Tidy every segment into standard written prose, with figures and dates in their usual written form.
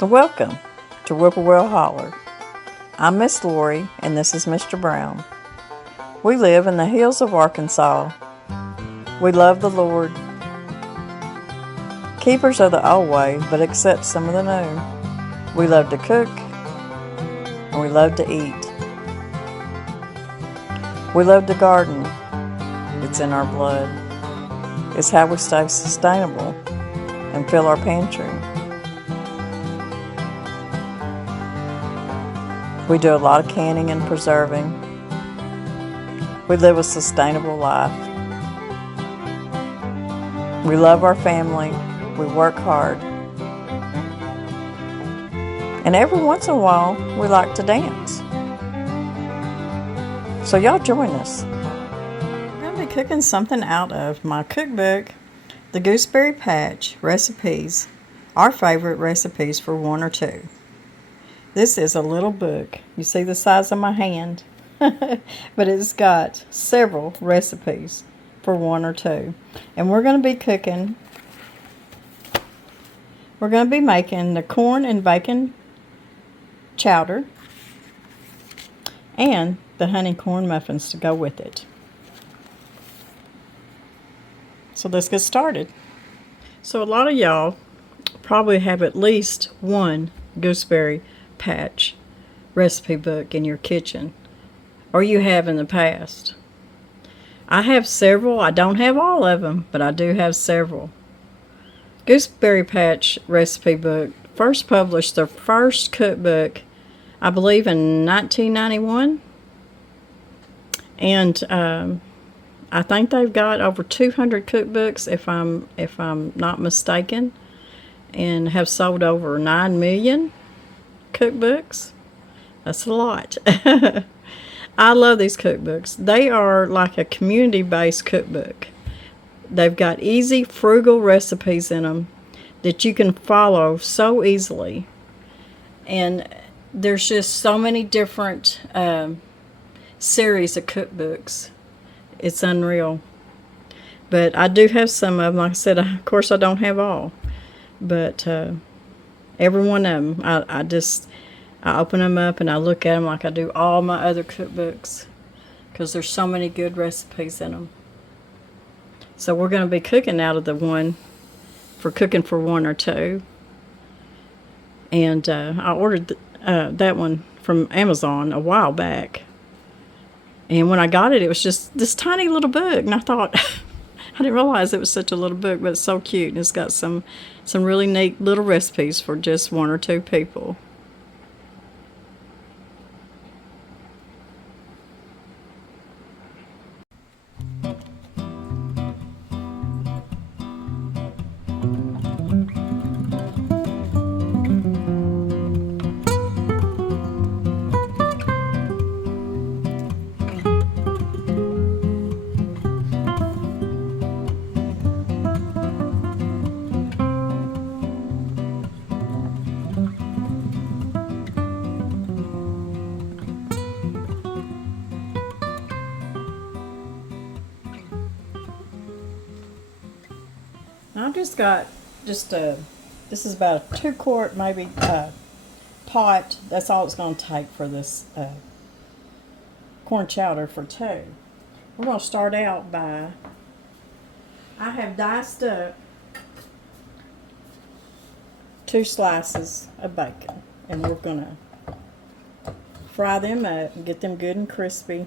Welcome to Whippoorwill Holler. I'm Miss Lori and this is Mr. Brown. We live in the hills of Arkansas. We love the Lord. Keepers of the old way, but accept some of the new. We love to cook and we love to eat. We love to garden. It's in our blood. It's how we stay sustainable and fill our pantry. We do a lot of canning and preserving. We live a sustainable life. We love our family. We work hard. And every once in a while, we like to dance. So y'all join us. I'm going to be cooking something out of my cookbook, the Gooseberry Patch recipes, our favorite recipes for one or two. This is a little book. You see the size of my hand? But it's got several recipes for one or two. And we're going to be cooking, we're going to be making the corn and bacon chowder and the honey corn muffins to go with it. So let's get started. So a lot of y'all probably have at least one Gooseberry Patch recipe book in your kitchen, or you have in the past. I have several. I don't have all of them, but I do have several. Gooseberry Patch recipe book first published their first cookbook, I believe, in 1991, and I think they've got over 200 cookbooks, if I'm not mistaken, and have sold over 9 million cookbooks. That's a lot. I love these cookbooks. They are like a community-based cookbook. They've got easy, frugal recipes in them that you can follow so easily. And there's just so many different series of cookbooks. It's unreal. But I do have some of them. Like I said, of course I don't have all. But every one of them, I open them up and I look at them like I do all my other cookbooks, because there's so many good recipes in them. So we're going to be cooking out of the one for cooking for one or two. And I ordered that one from Amazon a while back. And when I got it, it was just this tiny little book. And I thought, I didn't realize it was such a little book, but it's so cute. And it's got some really neat little recipes for just one or two people. I've just got this is about a 2-quart maybe pot. That's all it's going to take for this corn chowder for two. We're going to start out by, I have diced up 2 slices of bacon, and we're going to fry them up and get them good and crispy.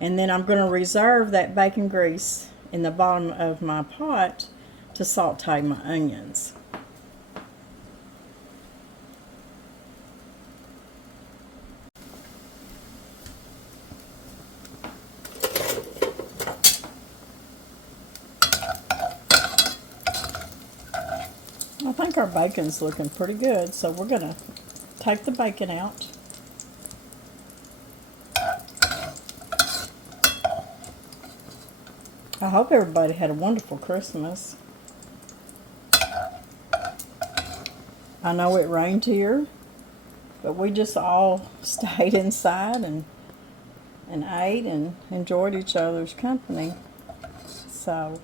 And then I'm going to reserve that bacon grease in the bottom of my pot to saute my onions. I think our bacon's looking pretty good, so we're going to take the bacon out. I hope everybody had a wonderful Christmas. I know it rained here, but we just all stayed inside and ate and enjoyed each other's company. So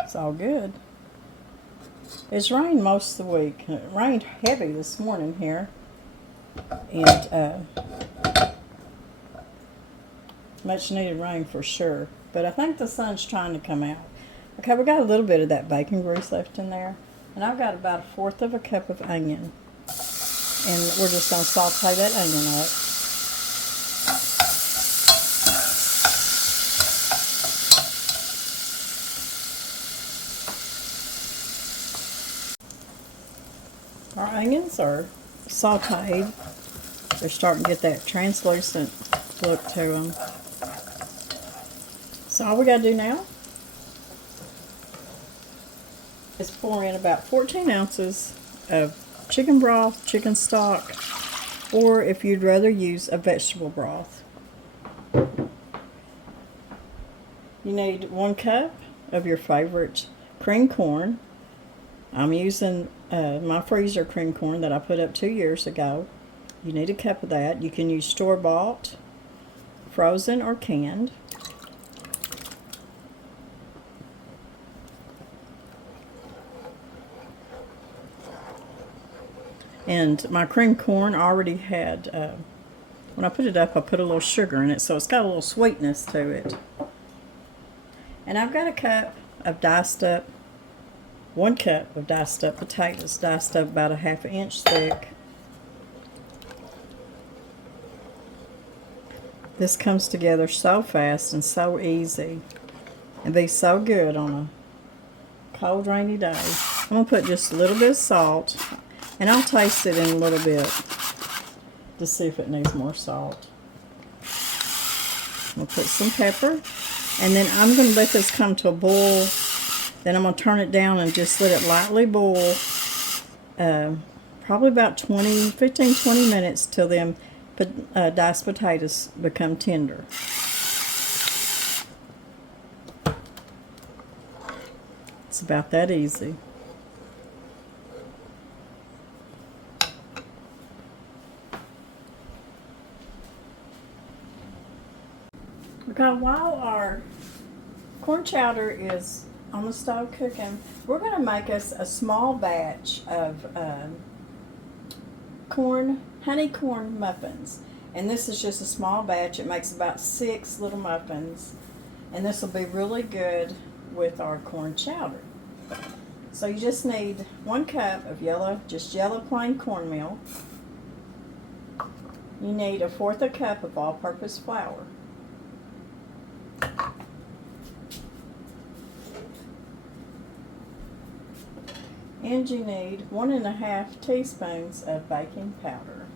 it's all good. It's rained most of the week. It rained heavy this morning here. And much needed rain for sure. But I think the sun's trying to come out. Okay, we got a little bit of that bacon grease left in there. And I've got about 1/4 of a cup of onion. And we're just going to saute that onion up. Our onions are sauteed. They're starting to get that translucent look to them. So all we got to do now is pour in about 14 ounces of chicken broth, chicken stock, or if you'd rather use a vegetable broth. You need 1 cup of your favorite cream corn. I'm using my freezer cream corn that I put up 2 years ago. You need 1 cup of that. You can use store-bought, frozen, or canned. And my cream corn already had, when I put it up, I put a little sugar in it, so it's got a little sweetness to it. And I've got 1 cup of diced up, 1 cup of diced up potatoes, diced up about 1/2 inch thick. This comes together so fast and so easy, and be so good on a cold, rainy day. I'm going to put just a little bit of salt, and I'll taste it in a little bit to see if it needs more salt. I'm going to put some pepper, and then I'm going to let this come to a boil. Then I'm going to turn it down and just let it lightly boil, probably about 15-20 minutes till them diced potatoes become tender. It's about that easy. Because while our corn chowder is on the stove cooking, we're going to make us a small batch of honey corn muffins. And this is just a small batch. It makes about 6 little muffins. And this will be really good with our corn chowder. So you just need 1 cup of yellow plain cornmeal. You need 1/4 cup of all-purpose flour. And you need 1½ teaspoons of baking powder.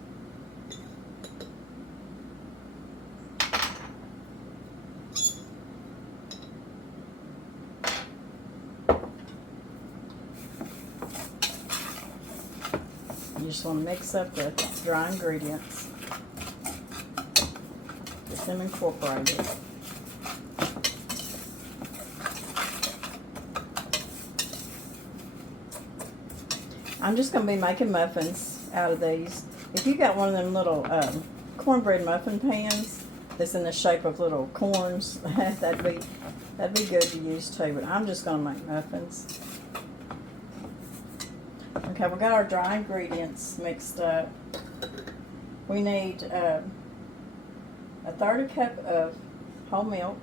You just want to mix up the dry ingredients. Get them incorporated. I'm just going to be making muffins out of these. If you got one of them little cornbread muffin pans that's in the shape of little corns, that'd be good to use too. But I'm just going to make muffins. Okay, we got our dry ingredients mixed up. We need a 1/3 cup of whole milk.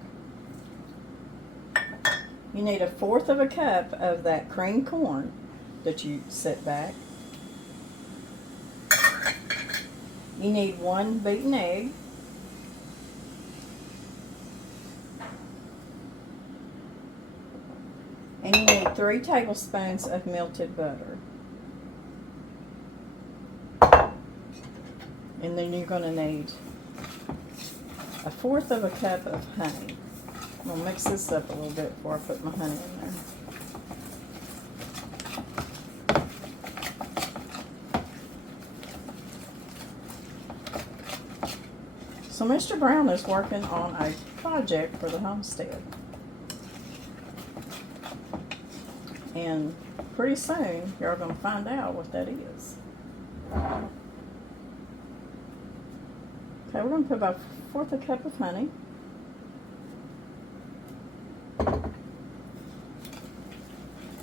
You need 1/4 cup of that cream corn that you set back. You need 1 beaten egg. And you need 3 tablespoons of melted butter. And then you're going to need 1/4 cup of honey. I'm going to mix this up a little bit before I put my honey in there. So Mr. Brown is working on a project for the homestead. And pretty soon, you're going to find out what that is. Okay, we're going to put about 1/4 cup of honey.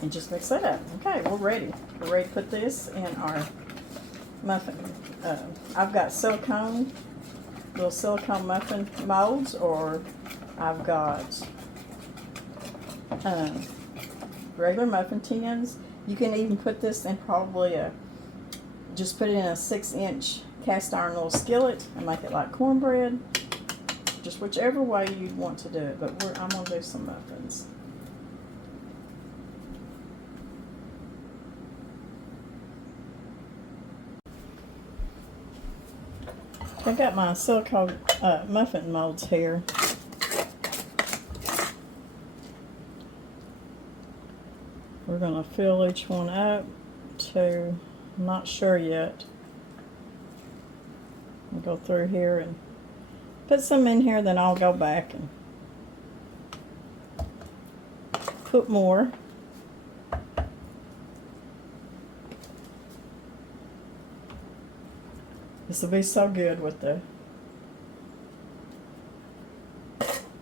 And just mix that up. Okay, we're ready. We're ready to put this in our muffin. I've got little silicone muffin molds, or I've got regular muffin tins. You can even put this in probably just put it in a 6-inch cast iron little skillet and make it like cornbread. Just whichever way you'd want to do it, but I'm going to do some muffins. I got my silicone muffin molds here. We're going to fill each one up to, I'm not sure yet. I'll go through here and put some in here, then I'll go back and put more. This will be so good with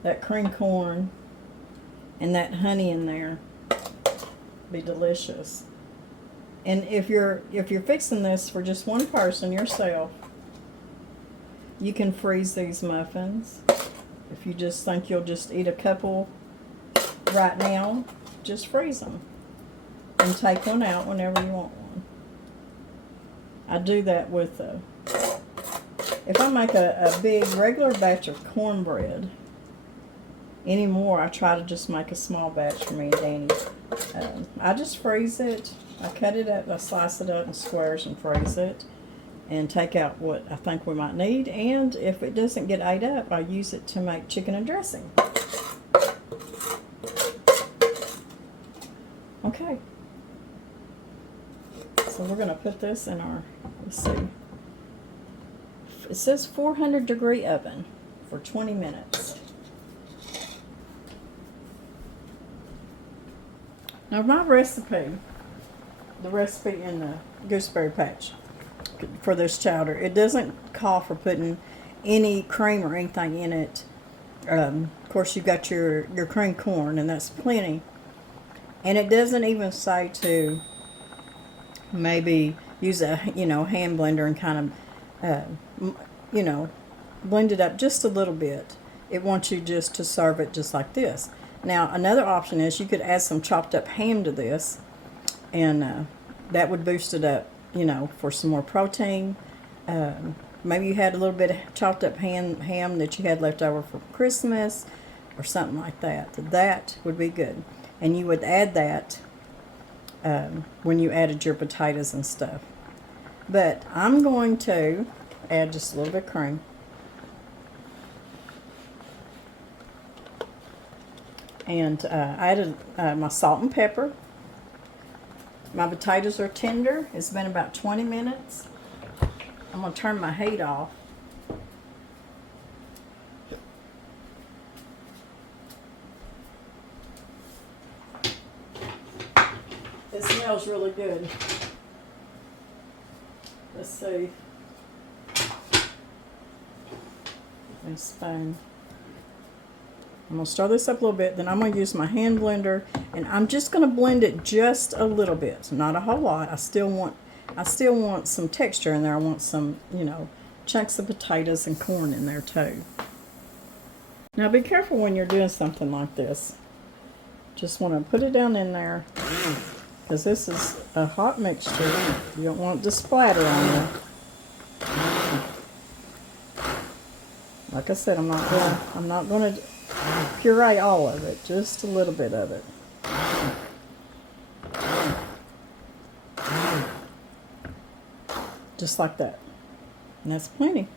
that cream corn and that honey in there. Be delicious. And if you're fixing this for just one person, yourself, you can freeze these muffins. If you just think you'll just eat a couple right now, just freeze them and take one out whenever you want one. I do that with if I make a big regular batch of cornbread anymore, I try to just make a small batch for me and Danny. I just freeze it. I cut it up, I slice it up in squares and freeze it, and take out what I think we might need. And if it doesn't get ate up, I use it to make chicken and dressing. Okay. So we're going to put this in our, let's see. It says 400-degree oven for 20 minutes. Now my recipe, the recipe in the Gooseberry patch for this chowder, it doesn't call for putting any cream or anything in it. Of course, you've got your cream corn, and that's plenty. And it doesn't even say to maybe use a hand blender and kind of blend it up just a little bit. It wants you just to serve it just like this. Now another option is you could add some chopped up ham to this, and that would boost it up, for some more protein. Maybe you had a little bit of chopped up ham that you had left over for Christmas or something like that. That would be good. And you would add that when you added your potatoes and stuff. But I'm going to add just a little bit of cream. And I added my salt and pepper. My potatoes are tender. It's been about 20 minutes. I'm going to turn my heat off. It smells really good. Let's see. A spoon. I'm going to stir this up a little bit, then I'm going to use my hand blender, and I'm just going to blend it just a little bit, not a whole lot. I still want some texture in there. I want some, chunks of potatoes and corn in there too. Now be careful when you're doing something like this. Just want to put it down in there, because this is a hot mixture. You don't want it to splatter on you. Like I said, I'm not going to puree all of it, just a little bit of it. Just like that. And that's plenty.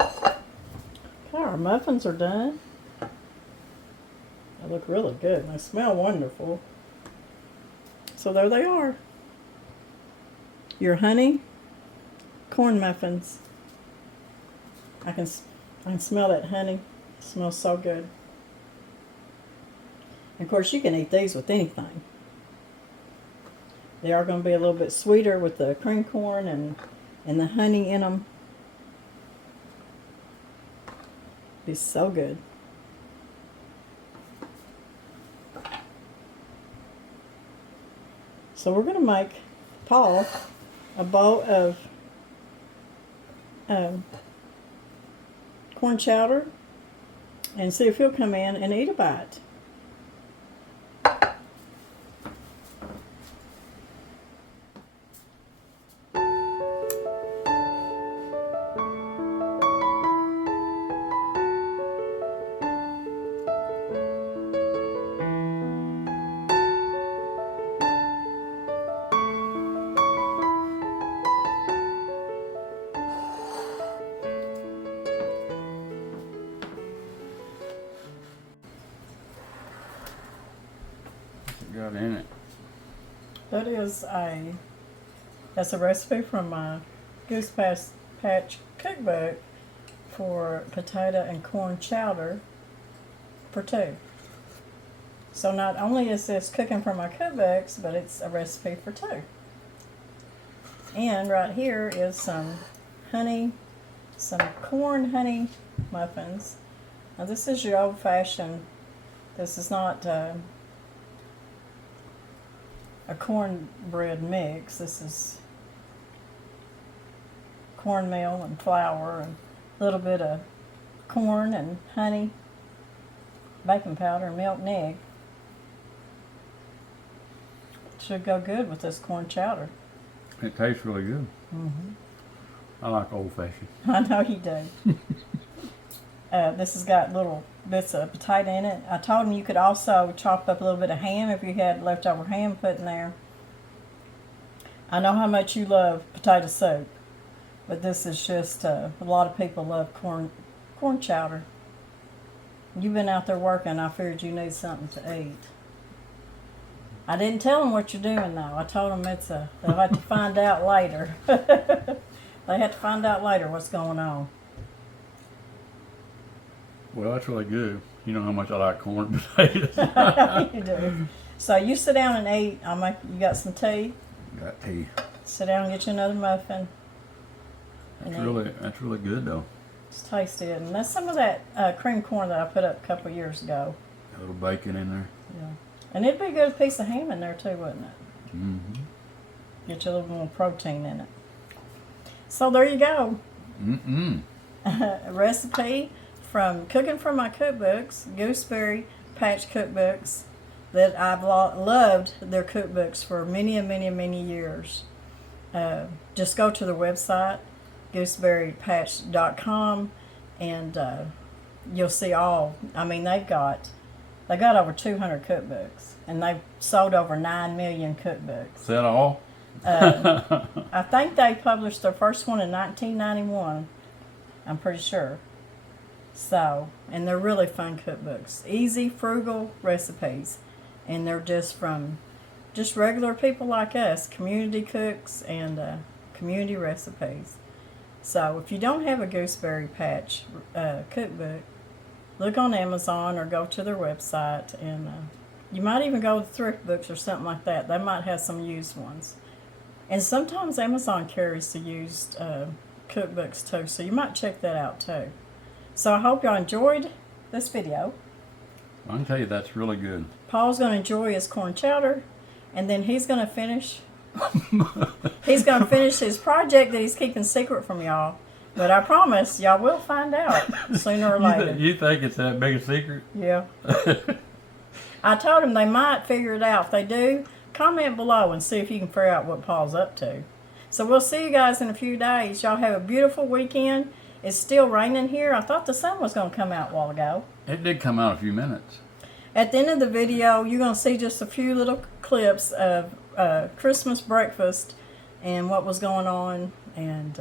Okay, our muffins are done. They look really good. They smell wonderful. So there they are. Your honey corn muffins. I can smell that honey. It smells so good. And of course, you can eat these with anything. They are going to be a little bit sweeter with the cream corn and the honey in them. Be so good. So we're going to make Paul a bowl of corn chowder and see if he'll come in and eat a bite. Got in it. That's a recipe from my Goose Patch cookbook for potato and corn chowder for two. So not only is this cooking from my cookbooks, but it's a recipe for two. And right here is some honey, some corn honey muffins. Now this is your old-fashioned, this is not a cornbread mix. This is cornmeal and flour and a little bit of corn and honey, baking powder, and milk and egg. Should go good with this corn chowder. It tastes really good. Mm-hmm. I like old-fashioned. I know you do. This has got little bits of potato in it. I told him you could also chop up a little bit of ham if you had leftover ham put in there. I know how much you love potato soup, but this is just, a lot of people love corn chowder. You've been out there working, I figured you need something to eat. I didn't tell them what you're doing though. I told them they'll have to find out later. They have to find out later what's going on. Well, that's really good. You know how much I like corn potatoes. You do. So you sit down and eat. You got some tea? Got tea. Sit down and get you another muffin. That's really good though. Just taste it. And that's some of that cream corn that I put up a couple of years ago. A little bacon in there. Yeah. And it'd be a good piece of ham in there too, wouldn't it? Mm-hmm. Get you a little more protein in it. So there you go. A recipe from Cooking from My Cookbooks, Gooseberry Patch cookbooks, that I've loved their cookbooks for many and many and many years. Just go to their website, gooseberrypatch.com, and you'll see all. I mean, they got over 200 cookbooks, and they've sold over 9 million cookbooks. Is that all? I think they published their first one in 1991. I'm pretty sure. So, and they're really fun cookbooks. Easy, frugal recipes. And they're just from regular people like us, community cooks and community recipes. So if you don't have a Gooseberry Patch cookbook, look on Amazon or go to their website, and you might even go to Thrift Books or something like that. They might have some used ones. And sometimes Amazon carries the used cookbooks too, so you might check that out too. So I hope y'all enjoyed this video. I can tell you that's really good. Paul's going to enjoy his corn chowder, and then he's going to finish his project that he's keeping secret from y'all. But I promise y'all will find out sooner or later. You think it's that big a secret? Yeah. I told him they might figure it out. If they do, comment below and see if you can figure out what Paul's up to. So we'll see you guys in a few days. Y'all have a beautiful weekend. It's still raining here. I thought the sun was going to come out a while ago. It did come out a few minutes. At the end of the video, you're going to see just a few little clips of Christmas breakfast and what was going on. And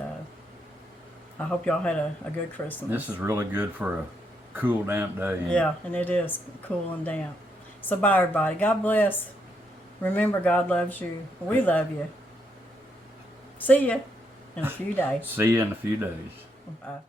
I hope y'all had a good Christmas. This is really good for a cool, damp day. Yeah, and it is cool and damp. So bye, everybody. God bless. Remember, God loves you. We love you. See ya in a few days. See you in a few days. Bye.